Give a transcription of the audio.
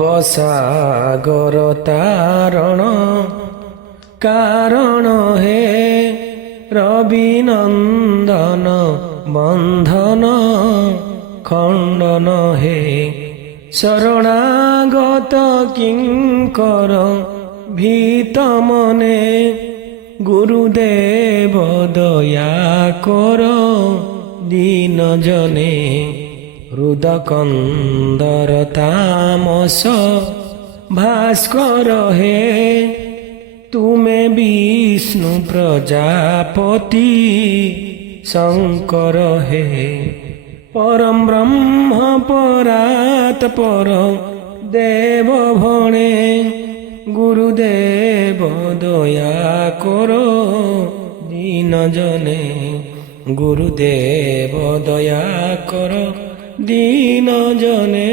ভবসাগর তারণ কারণ হে রবিনন্দন বন্ধন খণ্ডন হে শরণাগত কিঙ্কর ভীত মনে গুরুদেব দয়া কর দীন জনে হৃদকন্দর তামস ভাস্কর হে তুমে বিষ্ণু প্রজাপতি শঙ্কর হে পরম ব্রহ্ম পরাৎ পর দেব ভণে গুরুদেব দয়া কর দীন জনে গুরুদেব দয়া কর দীন জনে।